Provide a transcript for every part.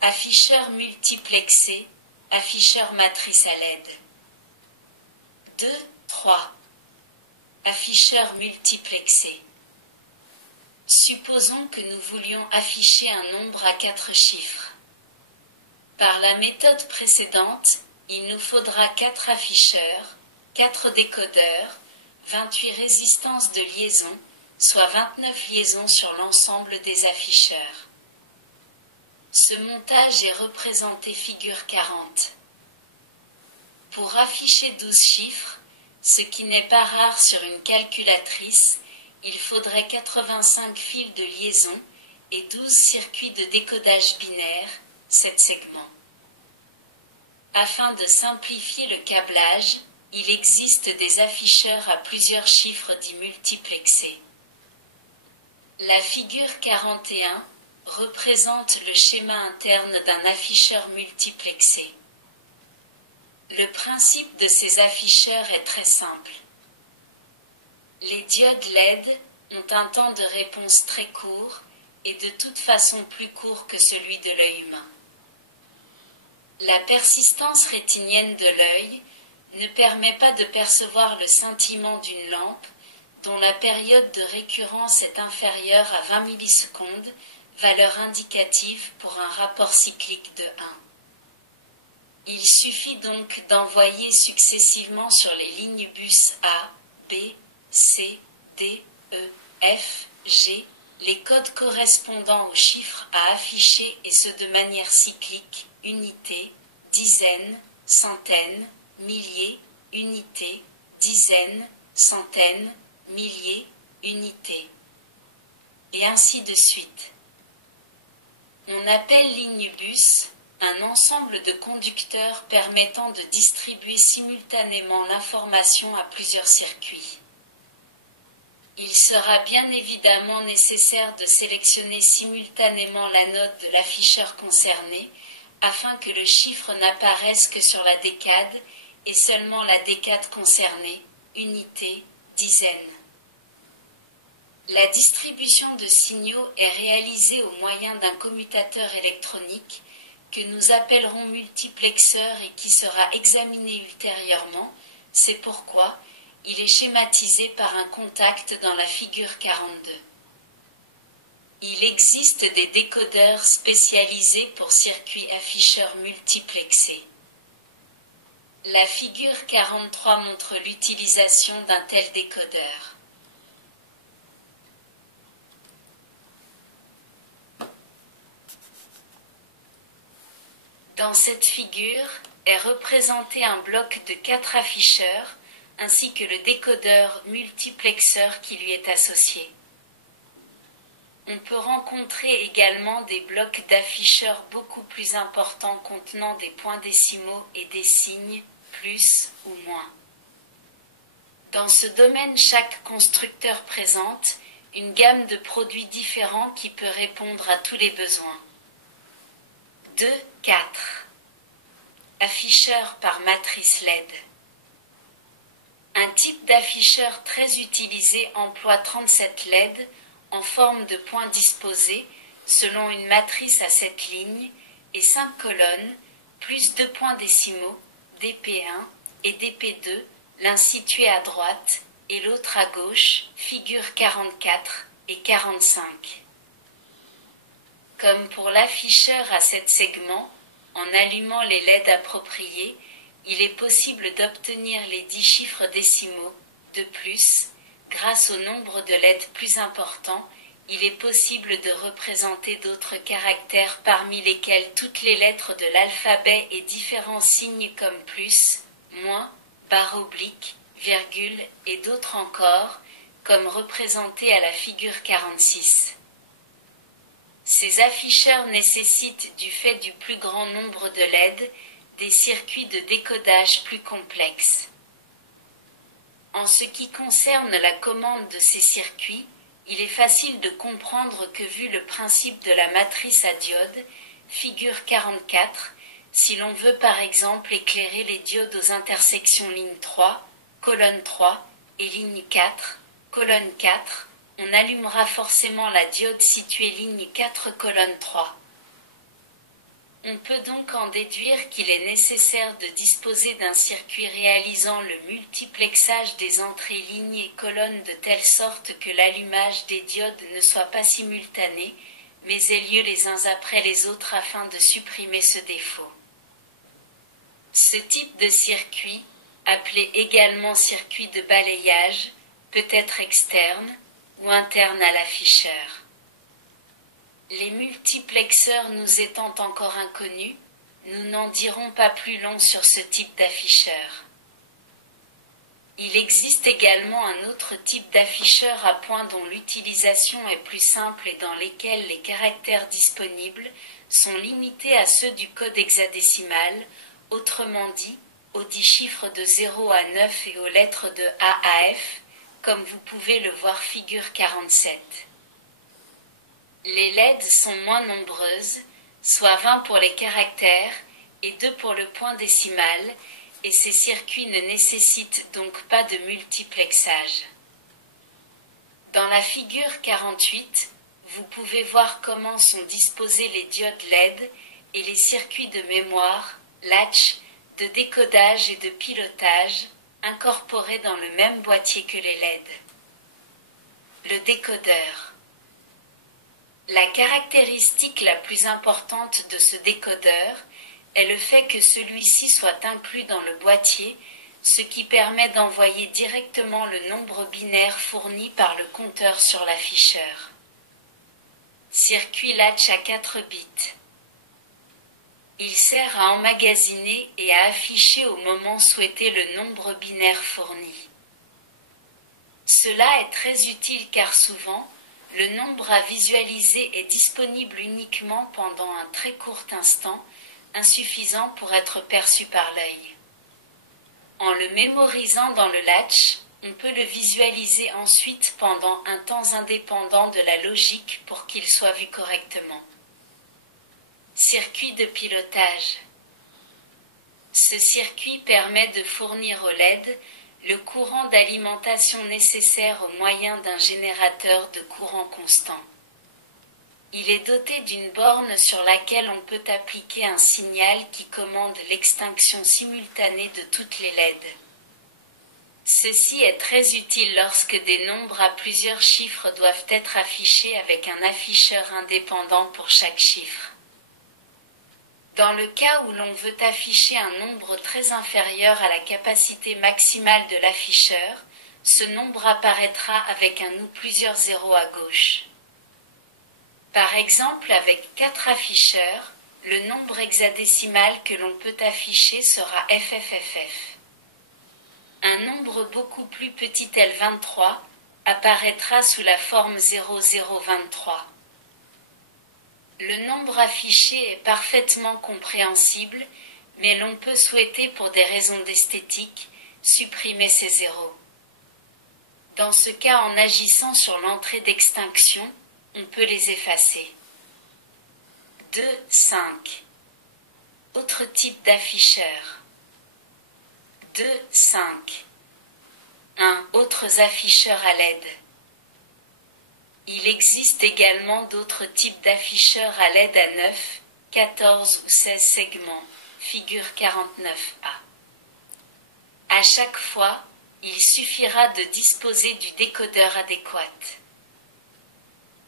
Afficheur multiplexé, afficheur matrice à LED. 2, 3. Afficheur multiplexé. Supposons que nous voulions afficher un nombre à 4 chiffres. Par la méthode précédente, il nous faudra 4 afficheurs, 4 décodeurs, 28 résistances de liaison, soit 29 liaisons sur l'ensemble des afficheurs. Ce montage est représenté figure 40. Pour afficher 12 chiffres, ce qui n'est pas rare sur une calculatrice, il faudrait 85 fils de liaison et 12 circuits de décodage binaire, 7 segments. Afin de simplifier le câblage, il existe des afficheurs à plusieurs chiffres dits multiplexés. La figure 41 représente le schéma interne d'un afficheur multiplexé. Le principe de ces afficheurs est très simple. Les diodes LED ont un temps de réponse très court et de toute façon plus court que celui de l'œil humain. La persistance rétinienne de l'œil ne permet pas de percevoir le scintillement d'une lampe dont la période de récurrence est inférieure à 20 millisecondes, valeur indicative pour un rapport cyclique de 1. Il suffit donc d'envoyer successivement sur les lignes bus A, B, C, D, E, F, G, les codes correspondant aux chiffres à afficher et ce de manière cyclique, unités, dizaines, centaines, milliers, unités, dizaines, centaines, milliers, unités. Et ainsi de suite. On appelle ligne bus un ensemble de conducteurs permettant de distribuer simultanément l'information à plusieurs circuits. Il sera bien évidemment nécessaire de sélectionner simultanément la note de l'afficheur concerné afin que le chiffre n'apparaisse que sur la décade et seulement la décade concernée, unité, dizaine. La distribution de signaux est réalisée au moyen d'un commutateur électronique que nous appellerons multiplexeur et qui sera examiné ultérieurement, c'est pourquoi il est schématisé par un contact dans la figure 42. Il existe des décodeurs spécialisés pour circuits afficheurs multiplexés. La figure 43 montre l'utilisation d'un tel décodeur. Dans cette figure est représenté un bloc de 4 afficheurs ainsi que le décodeur multiplexeur qui lui est associé. On peut rencontrer également des blocs d'afficheurs beaucoup plus importants contenant des points décimaux et des signes, plus ou moins. Dans ce domaine, chaque constructeur présente une gamme de produits différents qui peut répondre à tous les besoins. 2, 4. Afficheur par matrice LED. Un type d'afficheur très utilisé emploie 37 LED en forme de points disposés selon une matrice à 7 lignes et 5 colonnes, plus 2 points décimaux, DP1 et DP2, l'un situé à droite et l'autre à gauche, figure 44 et 45. Comme pour l'afficheur à 7 segments, en allumant les LED appropriés, il est possible d'obtenir les 10 chiffres décimaux. De plus, grâce au nombre de LED plus important, il est possible de représenter d'autres caractères parmi lesquels toutes les lettres de l'alphabet et différents signes comme plus, moins, barre oblique, virgule et d'autres encore, comme représenté à la figure 46. Ces afficheurs nécessitent, du fait du plus grand nombre de LED, des circuits de décodage plus complexes. En ce qui concerne la commande de ces circuits, il est facile de comprendre que vu le principe de la matrice à diodes, figure 44, si l'on veut par exemple éclairer les diodes aux intersections ligne 3, colonne 3 et ligne 4, colonne 4, on allumera forcément la diode située ligne 4 colonne 3. On peut donc en déduire qu'il est nécessaire de disposer d'un circuit réalisant le multiplexage des entrées lignes et colonnes de telle sorte que l'allumage des diodes ne soit pas simultané, mais ait lieu les uns après les autres afin de supprimer ce défaut. Ce type de circuit, appelé également circuit de balayage, peut être externe ou interne à l'afficheur. Les multiplexeurs nous étant encore inconnus, nous n'en dirons pas plus long sur ce type d'afficheur. Il existe également un autre type d'afficheur à point dont l'utilisation est plus simple et dans lesquels les caractères disponibles sont limités à ceux du code hexadécimal, autrement dit, aux 10 chiffres de 0 à 9 et aux lettres de A à F, comme vous pouvez le voir figure 47. Les LED sont moins nombreuses, soit 20 pour les caractères et 2 pour le point décimal, et ces circuits ne nécessitent donc pas de multiplexage. Dans la figure 48, vous pouvez voir comment sont disposés les diodes LED et les circuits de mémoire, latch, de décodage et de pilotage, incorporés dans le même boîtier que les LED. Le décodeur. La caractéristique la plus importante de ce décodeur est le fait que celui-ci soit inclus dans le boîtier, ce qui permet d'envoyer directement le nombre binaire fourni par le compteur sur l'afficheur. Circuit latch à 4 bits. Il sert à emmagasiner et à afficher au moment souhaité le nombre binaire fourni. Cela est très utile car souvent, le nombre à visualiser est disponible uniquement pendant un très court instant, insuffisant pour être perçu par l'œil. En le mémorisant dans le latch, on peut le visualiser ensuite pendant un temps indépendant de la logique pour qu'il soit vu correctement. Circuit de pilotage. Ce circuit permet de fournir au LED le courant d'alimentation nécessaire au moyen d'un générateur de courant constant. Il est doté d'une borne sur laquelle on peut appliquer un signal qui commande l'extinction simultanée de toutes les LED. Ceci est très utile lorsque des nombres à plusieurs chiffres doivent être affichés avec un afficheur indépendant pour chaque chiffre. Dans le cas où l'on veut afficher un nombre très inférieur à la capacité maximale de l'afficheur, ce nombre apparaîtra avec un ou plusieurs zéros à gauche. Par exemple, avec 4 afficheurs, le nombre hexadécimal que l'on peut afficher sera FFFF. Un nombre beaucoup plus petit L23 apparaîtra sous la forme 0023. Le nombre affiché est parfaitement compréhensible, mais l'on peut souhaiter pour des raisons d'esthétique supprimer ces zéros. Dans ce cas, en agissant sur l'entrée d'extinction, on peut les effacer. 2, 5. Autre type d'afficheur. 2, 5. 1. Autres afficheurs à LED. Il existe également d'autres types d'afficheurs à LED à 9, 14 ou 16 segments, figure 49A. À chaque fois, il suffira de disposer du décodeur adéquat.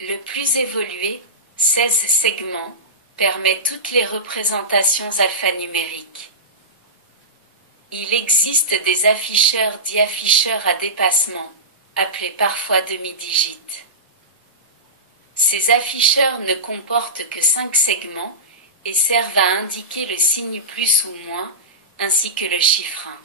Le plus évolué, 16 segments, permet toutes les représentations alphanumériques. Il existe des afficheurs dits afficheurs à dépassement, appelés parfois demi-digits. Ces afficheurs ne comportent que 5 segments et servent à indiquer le signe plus ou moins, ainsi que le chiffre 1.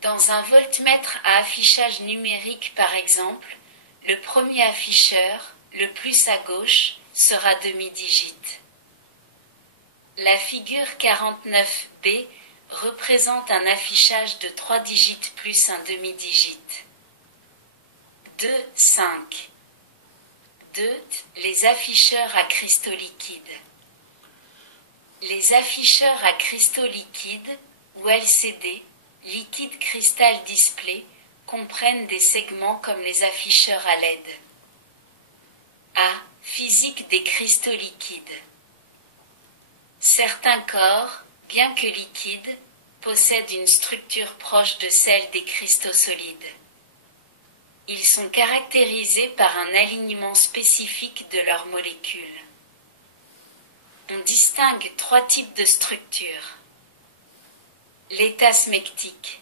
Dans un voltmètre à affichage numérique par exemple, le premier afficheur, le plus à gauche, sera demi-digit. La figure 49B représente un affichage de 3 digits plus un demi-digit. 2, 5. 2. Les afficheurs à cristaux liquides. Les afficheurs à cristaux liquides, ou LCD, Liquid Crystal Display, comprennent des segments comme les afficheurs à LED. A. Physique des cristaux liquides. Certains corps, bien que liquides, possèdent une structure proche de celle des cristaux solides. Ils sont caractérisés par un alignement spécifique de leurs molécules. On distingue 3 types de structures. L'état smectique.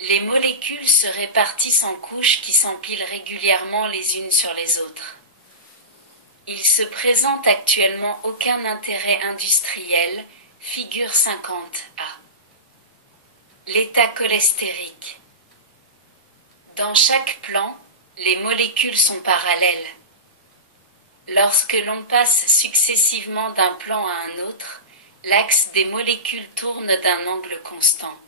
Les molécules se répartissent en couches qui s'empilent régulièrement les unes sur les autres. Il se présente actuellement aucun intérêt industriel, figure 50A. L'état cholestérique. Dans chaque plan, les molécules sont parallèles. Lorsque l'on passe successivement d'un plan à un autre, l'axe des molécules tourne d'un angle constant.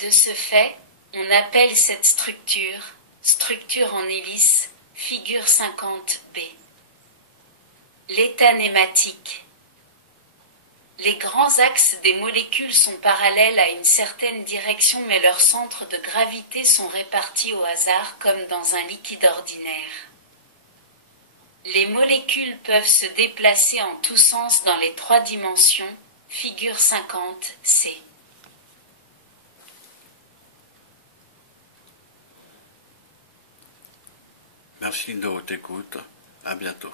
De ce fait, on appelle cette structure en hélice, figure 50B. L'état nématique. Les grands axes des molécules sont parallèles à une certaine direction, mais leurs centres de gravité sont répartis au hasard comme dans un liquide ordinaire. Les molécules peuvent se déplacer en tous sens dans les 3 dimensions, figure 50C. Merci de votre écoute. À bientôt.